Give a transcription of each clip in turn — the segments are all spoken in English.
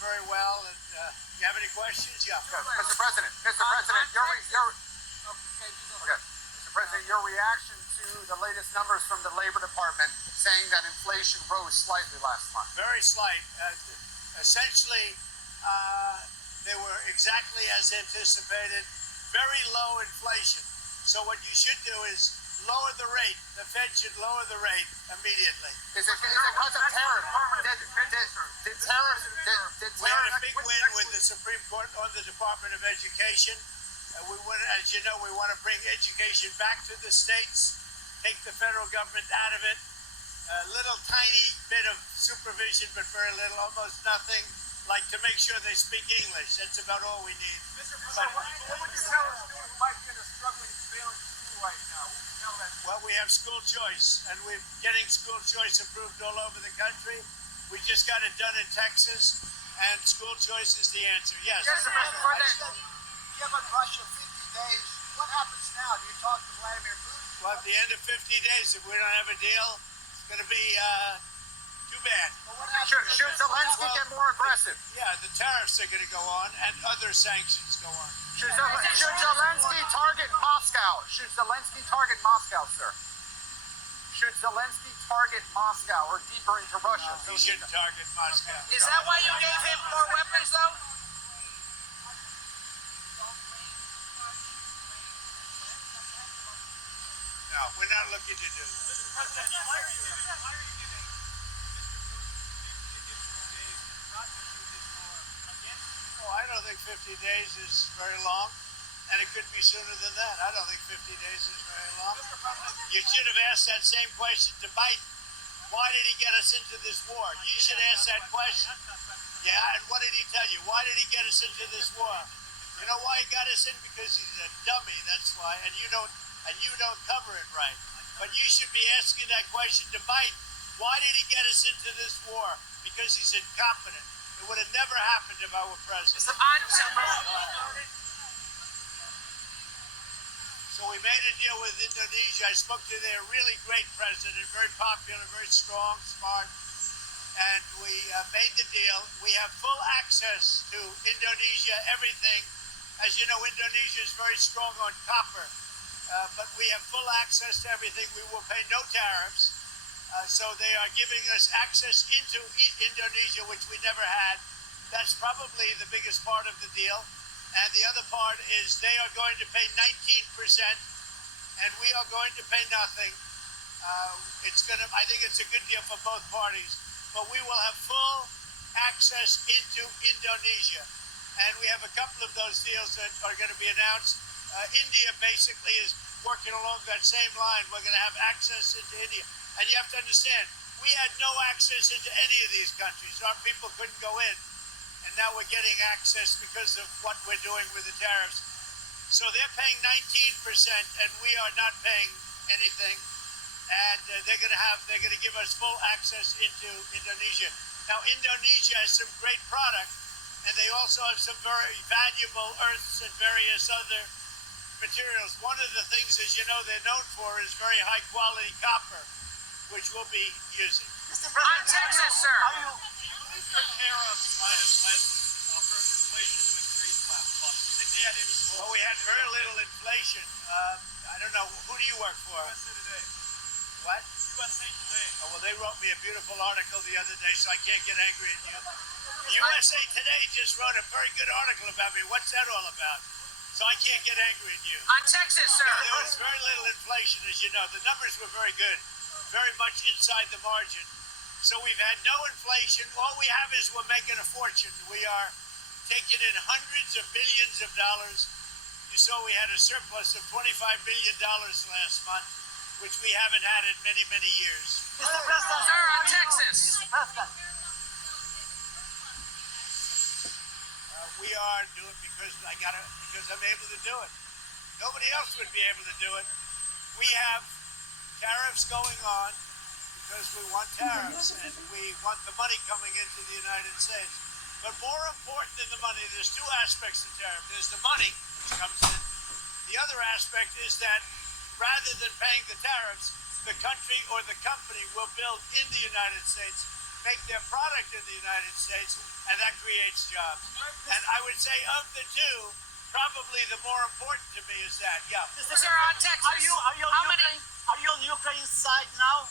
very well. And you have any questions? Yeah. Yes. Mr. President, Mr. President, your reaction to the latest numbers from the Labor Department saying that inflation rose slightly last month. Very slight. Essentially, they were exactly as anticipated. Very low inflation. So what you should do is lower the rate. The Fed should lower the rate immediately. Is it because of tariffs? We had a big win with the Supreme Court on the Department of Education. As you know, we want to bring education back to the states, take the federal government out of it. A little tiny bit of supervision, but very little, almost nothing, like to make sure they speak English. That's about all we need. Mr. President, what would you tell a student who might be in a struggling, failing school right now? What would you tell that? Well, we have school choice, and we're getting school choice approved all over the country. We just got it done in Texas, and school choice is the answer. Yes. Yes, Mr. President. Given Russia 50 days, what happens now? Do you talk to Vladimir Putin? Well, at the end of 50 days, if we don't have a deal, it's going to be too bad. Should Zelensky get more aggressive? Yeah, the tariffs are going to go on, and other sanctions go on. Should Zelensky target Moscow? Should Zelensky target Moscow, sir? Should Zelensky target Moscow or deeper into Russia? No, he shouldn't target Moscow. Is that why you gave him more weapons, though? No, we're not looking to do that. Mr. President, why are you giving Mr. Putin 50 additional days to process this war against? Oh, I don't think 50 days is very long, and it could be sooner than that. I don't think 50 days is very long. Mr. President, You should have asked that same question to Biden. Why did he get us into this war? You should ask that question. Yeah, and what did he tell you? Why did he get us into this war? You know why he got us in? Because he's a dummy, that's why, and you don't cover it right. But you should be asking that question to Biden. Why did he get us into this war? Because he's incompetent. It would have never happened if I were president. So we made a deal with Indonesia. I spoke to their really great president, very popular, very strong, smart, and we made the deal. We have full access to Indonesia, everything. As you know, Indonesia is very strong on copper, but we have full access to everything. We will pay no tariffs. So they are giving us access into Indonesia, which we never had. That's probably the biggest part of the deal. And the other part is they are going to pay 19%, and we are going to pay nothing. I think it's a good deal for both parties. But we will have full access into Indonesia. And we have a couple of those deals that are going to be announced. India basically is working along that same line. We're going to have access into India. And you have to understand, we had no access into any of these countries. Our people couldn't go in. And now we're getting access because of what we're doing with the tariffs. So they're paying 19%, and we are not paying anything. And they're going to give us full access into Indonesia. Now, Indonesia has some great product, and they also have some very valuable earths and various other materials. One of the things, as you know, they're known for is very high quality copper, which we'll be using. On Texas, sir. The tariffs might have led inflation to increase last month. Do you think they had any role? Well, we had very little inflation. I don't know. Who do you work for? USA Today. What? USA Today. Oh, well, they wrote me a beautiful article the other day, so I can't get angry at you. USA Today just wrote a very good article about me. What's that all about? So I can't get angry at you. On Texas, sir. There was very little inflation, as you know. The numbers were very good, very much inside the margin. So we've had no inflation. All we have is we're making a fortune. We are taking in hundreds of billions of dollars. You saw we had a surplus of $25 billion last month, which we haven't had in many, many years. Mr. President. Sir, on Texas. We are doing it because I'm able to do it. Nobody else would be able to do it. We have tariffs going on because we want tariffs and we want the money coming into the United States. But more important than the money, there's two aspects to tariff. There's the money which comes in. The other aspect is that rather than paying the tariffs, the country or the company will build in the United States make their product in the United States, and that creates jobs. And I would say of the two, probably the more important to me is that. Yeah. Sir, on Texas. Are you How many? on Ukraine's side now?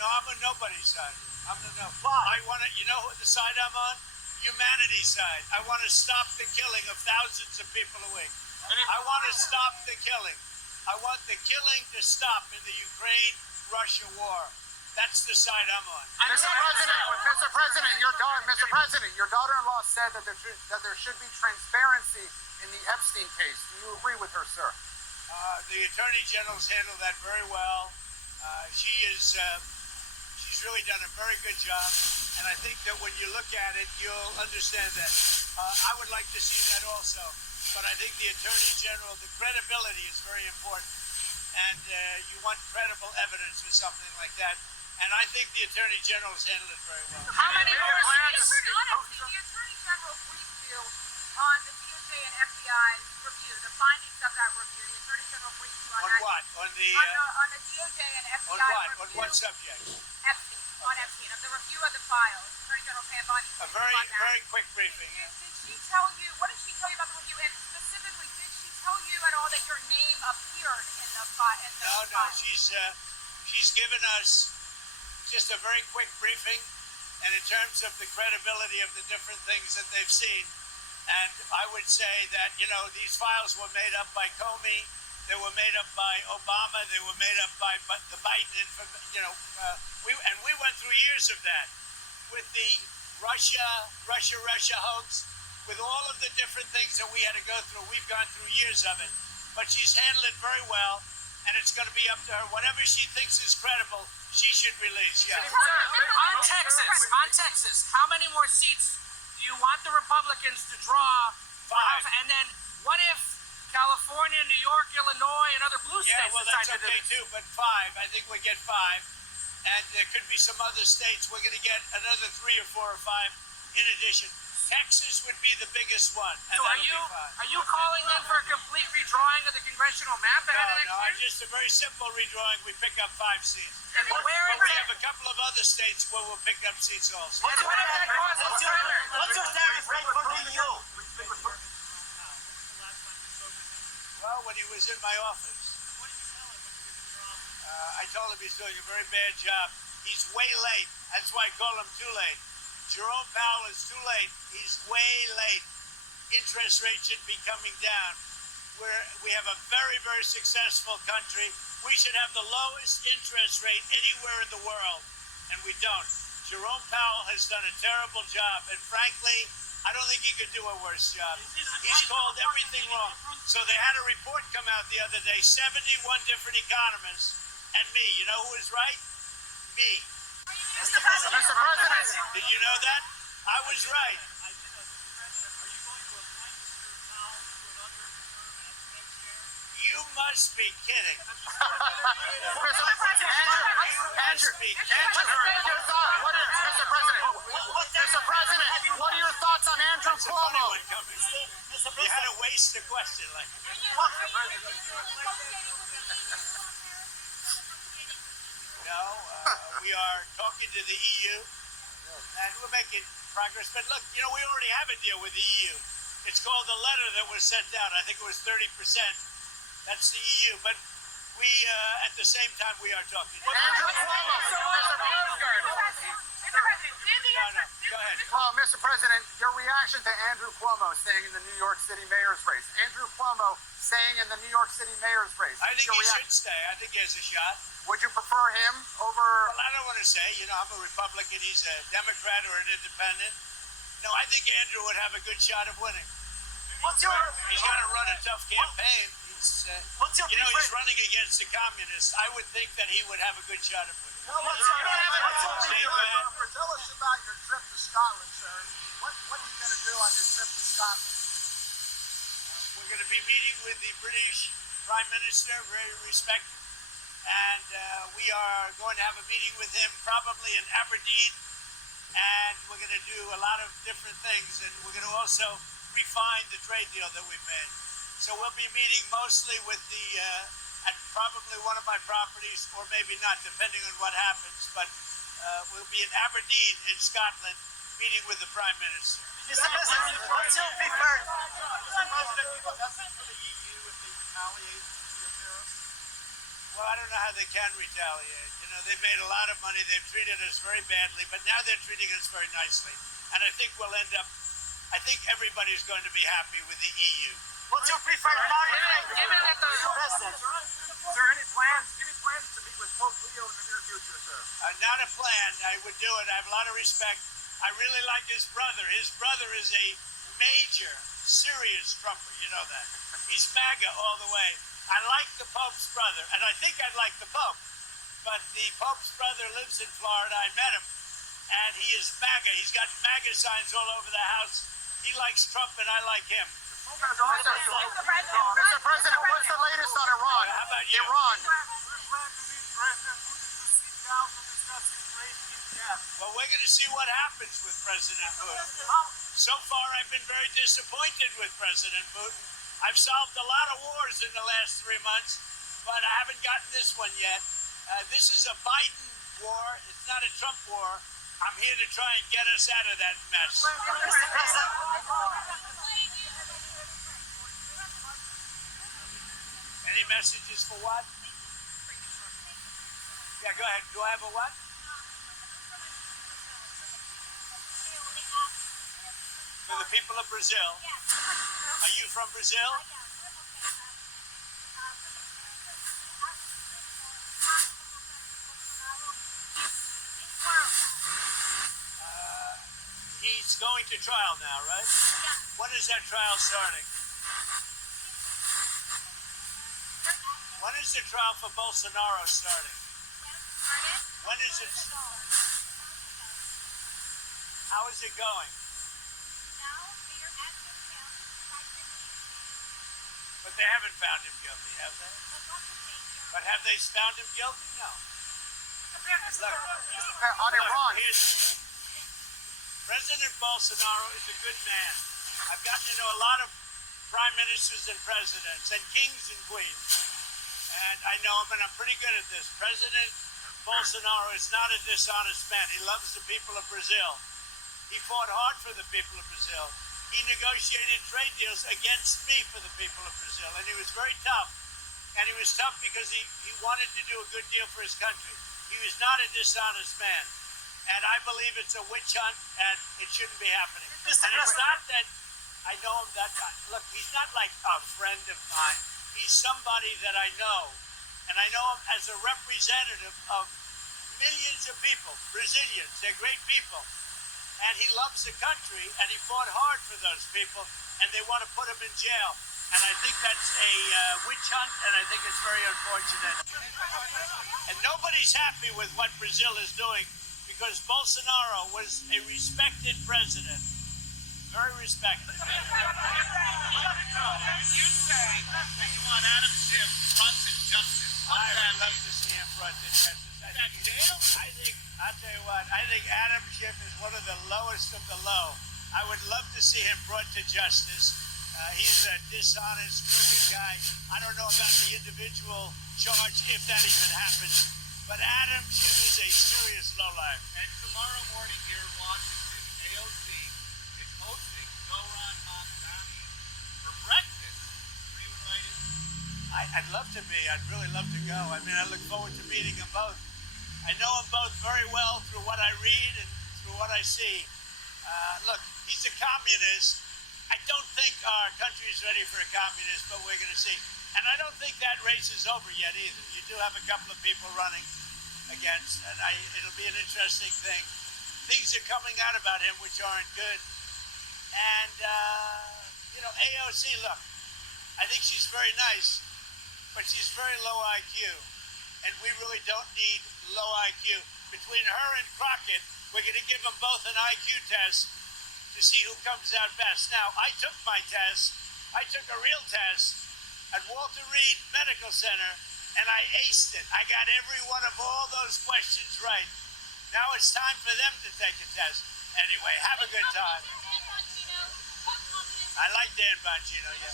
No, I'm on nobody's side. I'm on no. Why? I want to. You know the side I'm on? Humanity's side. I want to stop the killing of thousands of people a week. I want to stop the killing. I want the killing to stop in the Ukraine-Russia war. That's the side I'm on. Mr. President, your daughter-in-law said that there should be transparency in the Epstein case. Do you agree with her, sir? The Attorney General's handled that very well. She's really done a very good job, and I think that when you look at it, you'll understand that. I would like to see that also, but I think the Attorney General, the credibility is very important, and you want credible evidence for something like that, and I think the Attorney General's handled it very well. How many more If seats? we're honest, the Attorney General briefed you on the DOJ and FBI review, the findings of that review. The Attorney General briefed you on On that. what? On the On the DOJ and on FBI what? review. On what subject? Epstein. On Epstein. Of the review of the files. Attorney General Pam Bondi A briefed very you on that. very quick briefing. Did she tell you, what did she tell you about the review? And specifically, did she tell you at all that your name appeared in the file? No, she's given us just a very quick briefing, and in terms of the credibility of the different things that they've seen. And I would say that, these files were made up by Comey, they were made up by Obama, they were made up by the Biden, we went through years of that with the Russia hoax, with all of the different things that we had to go through. We've gone through years of it, but she's handled it very well, and it's going to be up to her. Whatever she thinks is credible, she should release. Yeah. On Texas, how many more seats do you want the Republicans to draw? for 5. House? And then what if California, New York, Illinois, and other blue Yeah, states well, that's decide to do okay this? too, but 5. I think we get 5. And there could be some other states. We're going to get another 3 or 4 or 5 in addition. Texas would be the biggest one. And So that'll be 5. are you calling then for a complete redrawing of the congressional map ahead of next No, year? just a very simple redrawing. We pick up 5 seats. And where But in we have a couple of other states where we'll pick up seats also. And what if that causes further? What's your tariff rate for the EU? Well, when he was in my office, I told him he's doing a very bad job. He's way late. That's why I call him too late. Jerome Powell is too late. He's way late. Interest rates should be coming down. We have a very, very successful country. We should have the lowest interest rate anywhere in the world, and we don't. Jerome Powell has done a terrible job, and frankly, I don't think he could do a worse job. He's called everything wrong. So they had a report come out the other day, 71 different economists, and me. You know who was right? Me. Mr. President, Did you know that? I was right. You must be kidding. Mr. President, what are your thoughts on Andrew It's a funny Cuomo? one coming. You had to waste a question like that. No, we are talking to the EU, and we're making progress. But look, we already have a deal with the EU. It's called the letter that was sent out. I think it was 30%. That's the EU. But we, at the same time, we are talking. Andrew Cuomo, Go ahead. Mr. President, your reaction to Andrew Cuomo staying in the New York City mayor's race. Andrew Cuomo staying in the New York City mayor's race. I think Your he reaction- should stay. I think he has a shot. Would you prefer him over? Well, I don't want to say, I'm a Republican. He's a Democrat or an independent. No, I think Andrew would have a good shot of winning. What's your He's got to run a tough campaign. He's, What's your he's preference? running against the communists. I would think that he would have a good shot of winning. What's your Say, man, Tell us about your trip to Scotland, sir. What are you going to do on your trip to Scotland? we're going to be meeting with the British Prime Minister, very respected, and we are going to have a meeting with him probably in Aberdeen, and we're going to do a lot of different things, and we're going to also refine the trade deal that we've made. So we'll be meeting mostly with at probably one of my properties, or maybe not, depending on what happens. But will be in Aberdeen in Scotland, meeting with the Prime Minister. Mr. President, what's your preferred? Mr. President, do you have a message for the EU if they retaliate to your tariffs? Well, I don't know how they can retaliate. You know, they've made a lot of money. They've treated us very badly, but now they're treating us very nicely. And I think we'll end up, I think everybody's going to be happy with the EU. What's your preferred tariff? Given that the Mr. President. Sir, any plans to meet with Pope Leo in the near future, sir? Not a plan. I would do it. I have a lot of respect. I really like his brother. His brother is a major, serious Trumper. You know that. He's MAGA all the way. I like the Pope's brother, and I think I'd like the Pope. But the Pope's brother lives in Florida. I met him, and he is MAGA. He's got MAGA signs all over the house. He likes Trump, and I like him. Mr. President, what's the latest on Iran? How about you? Iran. Well, we're going to see what happens with President Putin. So far, I've been very disappointed with President Putin. I've solved a lot of wars in the last 3 months, but I haven't gotten this one yet. This is a Biden war. It's not a Trump war. I'm here to try and get us out of that mess. Mr. President. Any messages for what? Yeah, go ahead. Do I have a what? For the people of Brazil. Are you from Brazil? He's going to trial now, right? When is that trial starting? When is the trial for Bolsonaro starting? When is it? How is it going? But they haven't found him guilty, have they? But have they found him guilty? No. On Iran. President Bolsonaro is a good man. I've gotten to know a lot of prime ministers and presidents and kings and queens. And I know him, and I'm pretty good at this. President Bolsonaro is not a dishonest man. He loves the people of Brazil. He fought hard for the people of Brazil. He negotiated trade deals against me for the people of Brazil, and he was very tough. And he was tough because he wanted to do a good deal for his country. He was not a dishonest man. And I believe it's a witch hunt, and it shouldn't be happening. Mr. And it's President. not that I know him that look, he's not like a friend of mine. He's somebody that I know. And I know him as a representative of millions of people, Brazilians. They're great people. And he loves the country, and he fought hard for those people, and they want to put him in jail. And I think that's a witch hunt, and I think it's very unfortunate. And nobody's happy with what Brazil is doing, because Bolsonaro was a respected president. Very respected. You say that you want Adam Schiff brought to justice. I would love to see him brought to justice. I'll tell you what, I think Adam Schiff is one of the lowest of the low. I would love to see him brought to justice. He's a dishonest, crooked guy. I don't know about the individual charge, if that even happens. But Adam Schiff is a serious lowlife. And tomorrow morning here in Washington, AOC is hosting Zoran Mamdani for breakfast. Are you invited? I'd love to be. I'd really love to go. I mean, I look forward to meeting them both. I know them both very well through what I read and through what I see. Look, he's a communist. I don't think our country is ready for a communist, but we're going to see. And I don't think that race is over yet either. You do have a couple of people running against, and it'll be an interesting thing. Things are coming out about him which aren't good. And, AOC, look, I think she's very nice, but she's very low IQ. And we really don't need low IQ. Between her and Crockett, we're going to give them both an IQ test to see who comes out best. Now, I took my test. I took a real test at Walter Reed Medical Center, and I aced it. I got every one of all those questions right. Now it's time for them to take a test. Anyway, have a good time. I like Dan Bongino, yeah.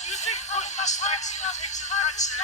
Do you think Putin respects you and takes your country?